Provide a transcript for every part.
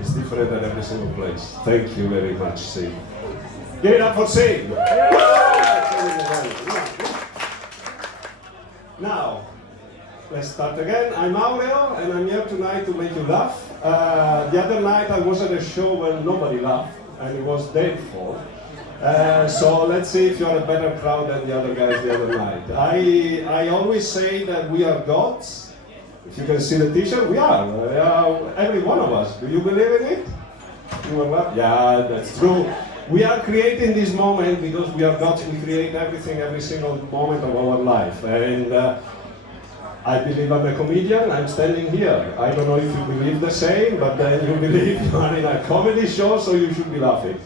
It's different at every single place. Thank you very much, Sig. Give it up for Sig! Now, let's start again. I'm Mauro, and I'm here tonight to make you laugh. The other night I was at a show where nobody laughed, and it was their fault. So let's see if you're a better crowd than the other guys the other night. I always say that we are gods. If you can see the t-shirt, we are. Every one of us. Do you believe in it? You are what? Yeah, that's true. We are creating this moment because we are gods. We create everything, every single moment of our life. And I believe I'm a comedian. I'm standing here. I don't know if you believe the same, but then you believe you are in a comedy show, so you should be laughing.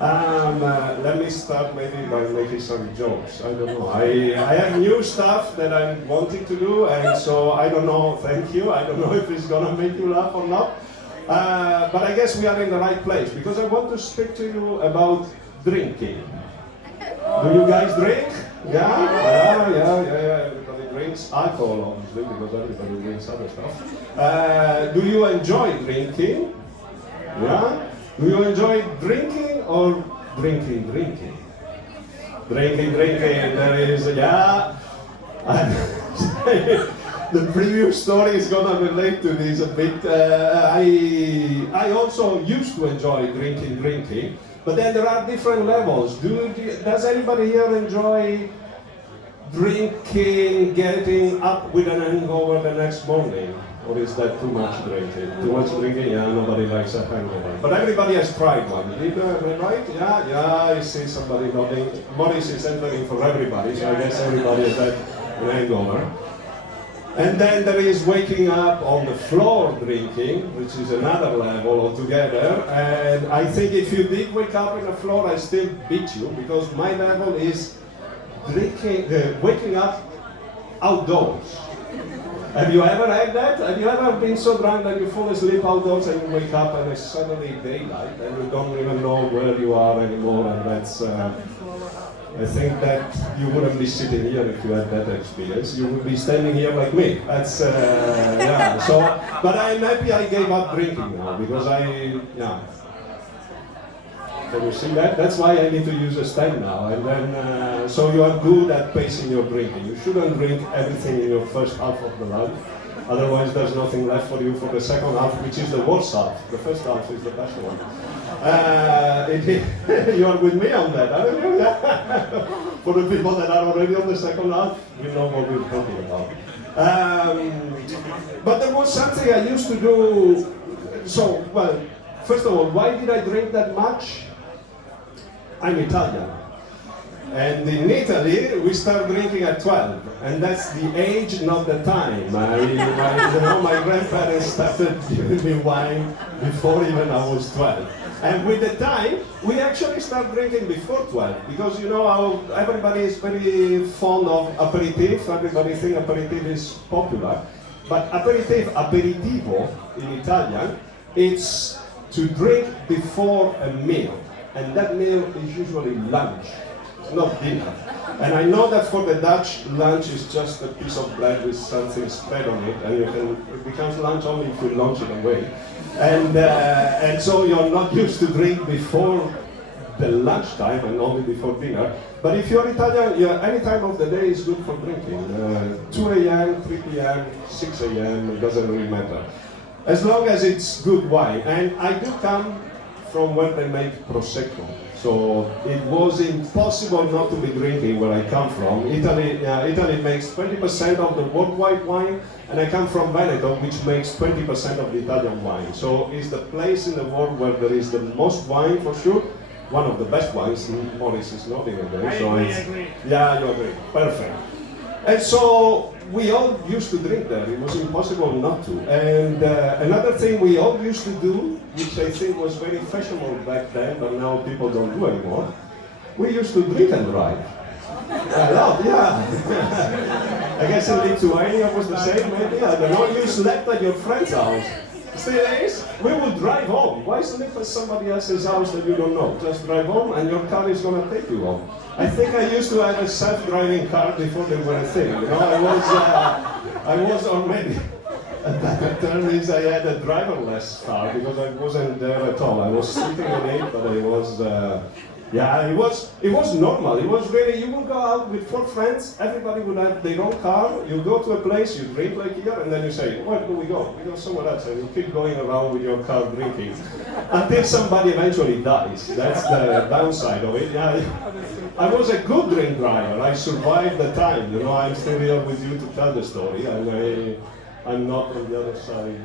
Let me start maybe by making some jokes. I don't know. I have new stuff that I'm wanting to do, and so I don't know. Thank you. I don't know if it's gonna make you laugh or not. But I guess we are in the right place because I want to speak to you about drinking. Do you guys drink? Yeah. Everybody drinks alcohol, obviously, because everybody drinks other stuff. Do you enjoy drinking? Yeah. Do you enjoy drinking or drinking? Drinking. There is, yeah. The previous story is gonna relate to this a bit. I also used to enjoy drinking, but then there are different levels. Does anybody here enjoy drinking, getting up with an hangover the next morning? Or is that too much drinking? Too much drinking? Yeah, nobody likes a hangover. But everybody has tried one. Right? Yeah, I see somebody nodding. Morris is entering for everybody, so I guess everybody has had an hangover. And then there is waking up on the floor drinking, which is another level altogether. And I think if you did wake up on the floor, I still beat you, because my level is waking up outdoors. Have you ever had that? Have you ever been so drunk that you fall asleep outdoors and you wake up and it's suddenly daylight and you don't even know where you are anymore? And that's, I think that you wouldn't be sitting here if you had that experience. You would be standing here like me. That's, yeah. So, but I'm happy I gave up drinking now because yeah. Can you see that? That's why I need to use a stand now. And then, so you are good at pacing your drinking. You shouldn't drink everything in your first half of the lunch. Otherwise, there's nothing left for you for the second half, which is the worst half. The first half is the best one. You are with me on that, aren't you? For the people that are already on the second half, you know what we're talking about. But there was something I used to do. So, well, first of all, why did I drink that much? I'm Italian. And in Italy, we start drinking at 12. And that's the age, not the time. My grandparents started giving me wine before even I was 12. And with the time, we actually start drinking before 12. Because you know how everybody is very fond of aperitif. Everybody thinks aperitif is popular. But aperitivo in Italian, it's to drink before a meal. And that meal is usually lunch, not dinner. And I know that for the Dutch, lunch is just a piece of bread with something spread on it, and it becomes lunch only if you launch it away. And so you're not used to drink before the lunchtime and only before dinner. But if you're Italian, any time of the day is good for drinking. 2 a.m., 3 p.m., 6 a.m., it doesn't really matter. As long as it's good wine. And I do come from where they make Prosecco. So it was impossible not to be drinking where I come from. Italy makes 20% of the worldwide wine, and I come from Veneto, which makes 20% of the Italian wine. So it's the place in the world where there is the most wine for sure. One of the best wines. Morris is nodding again. So I agree. Yeah, you agree. Perfect. And so we all used to drink there. It was impossible not to. And another thing we all used to do, which I think was very fashionable back then, but now people don't do anymore, we used to drink and drive. A lot, yeah. I guess in Lithuania was the same, maybe. I don't know. You slept at your friend's house. Still is. We would drive home. Why sleep at somebody else's house that you don't know? Just drive home and your car is going to take you home. I think I used to have a self-driving car before they were a thing. You know, I was, or maybe That turn is I had a driverless car because I wasn't there at all. I was sitting in it, but I was, it was normal. It was really, you would go out with 4 friends, everybody would have their own car, you go to a place, you drink like here, and then you say, where do we go? We go somewhere else, and you keep going around with your car drinking until somebody eventually dies. That's the downside of it. Yeah, I was a good drink driver. I survived the time. You know, I'm still here with you to tell the story, and I'm not on the other side.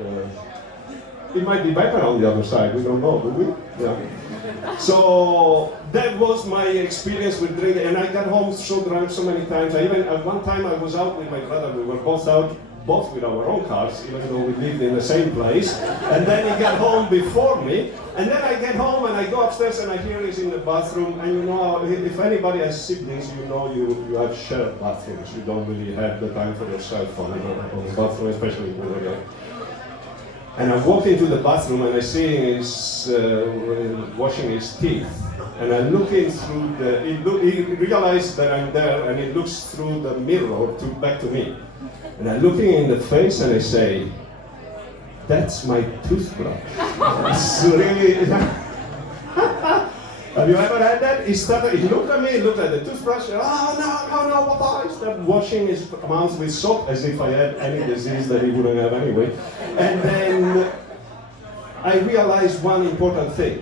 It might be better on the other side. We don't know, do we? Yeah. So that was my experience with drinking, and I got home so drunk so many times. At one time I was out with my brother. We were both out, both with our own cars, even though we lived in the same place. And then he got home before me, and then I get home and I go upstairs and I hear he's in the bathroom. And you know, if anybody has siblings, you know you have shared bathrooms. You don't really have the time for yourself on the bathroom, especially when you're young. And I walk into the bathroom and I see he's washing his teeth. And I look in through he realized that I'm there, and he looks through the mirror back to me. And I look him in the face and I say, that's my toothbrush. It's really... Have you ever had that? He looked at me, looked at the toothbrush, and, oh no, Papa. He started washing his mouth with soap as if I had any disease that he wouldn't have anyway. And then I realized one important thing.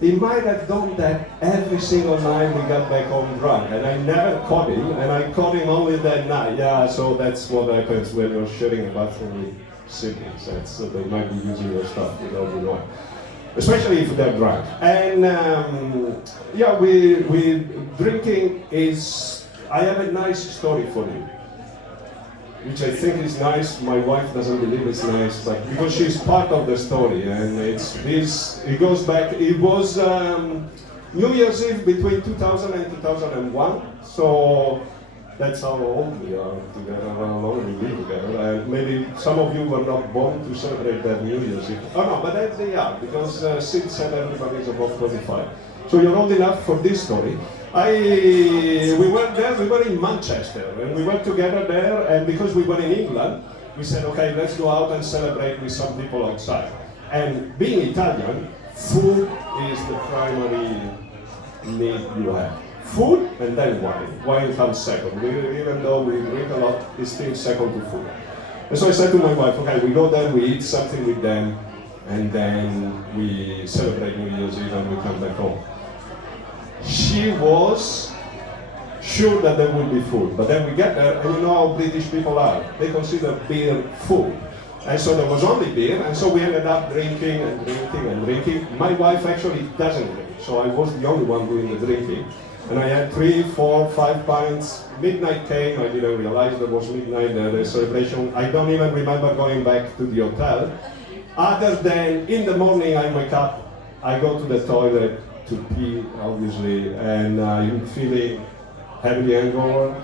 He might have done that every single night we got back home drunk, and I never caught him, and I caught him only that night. Yeah, so that's what happens when you're sharing a bathroom with siblings. They might be using your stuff without you knowing. Especially if they're drunk. And we drinking is, I have a nice story for you, which I think is nice. My wife doesn't believe it's nice, but because she's part of the story, and it goes back, it was New Year's Eve between 2000 and 2001, so that's how old we are together, how long we live together. And maybe some of you were not born to celebrate that New Year's Eve. Oh no, but they are, because Sid said everybody is above 25. So you're old enough for this story. We were there, we were in Manchester, and we were together there, and because we were in England, we said, okay, let's go out and celebrate with some people outside. And being Italian, food is the primary need you have. Food and then wine. Wine comes second. Even though we drink a lot, it's still second to food. And so I said to my wife, okay, we go there, we eat something with them, and then we celebrate New Year's Eve and we come back home. She was sure that there would be food, but then we get there, and you know how British people are. They consider beer food. And so there was only beer, and so we ended up drinking and drinking and drinking. My wife actually doesn't drink, so I was the only one doing the drinking. And I had 3, 4, 5 pints. Midnight came, I didn't realize there was midnight, the celebration. I don't even remember going back to the hotel. Other than in the morning I wake up, I go to the toilet to pee, obviously, and I'm feeling heavily hangover.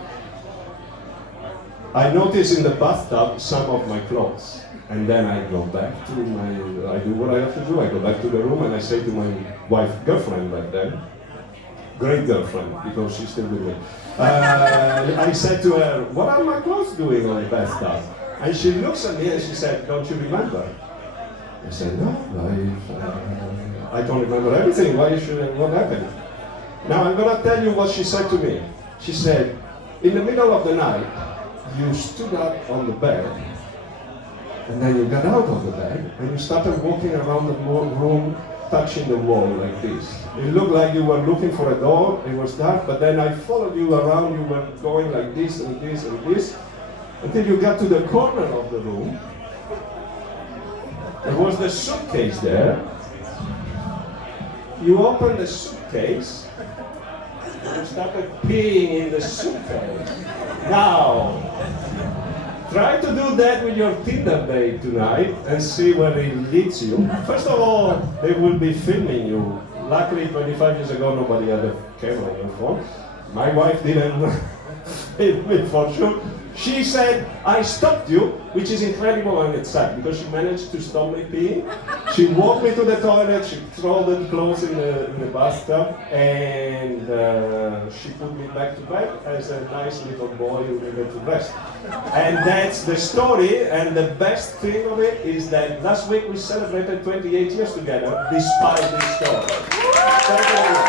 I notice in the bathtub some of my clothes. And then I go back to I do what I have to do. I go back to the room and I say to my wife, girlfriend back then, great girlfriend, because she's still with me. I said to her, what are my clothes doing on the bathtub? And she looks at me and she said, don't you remember? I said, no, I don't remember everything. What happened? Now I'm going to tell you what she said to me. She said, in the middle of the night, you stood up on the bed, and then you got out of the bed, and you started walking around the room, touching the wall like this. It looked like you were looking for a door, it was dark, but then I followed you around, you were going like this and this and this, until you got to the corner of the room. There was the suitcase there. You opened the suitcase, and you started peeing in the suitcase. Now, try to do that with your Tinder date tonight and see where it leads you. First of all, they will be filming you. Luckily, 25 years ago, nobody had a camera on your phone. My wife didn't film me for sure. She said, I stopped you, which is incredible on itself, because she managed to stop me peeing. She walked me to the toilet, she threw the clothes in the bathtub, and she put me back to bed as a nice little boy who needed to rest. And that's the story, and the best thing of it is that last week we celebrated 28 years together, despite this story. Thank you very much.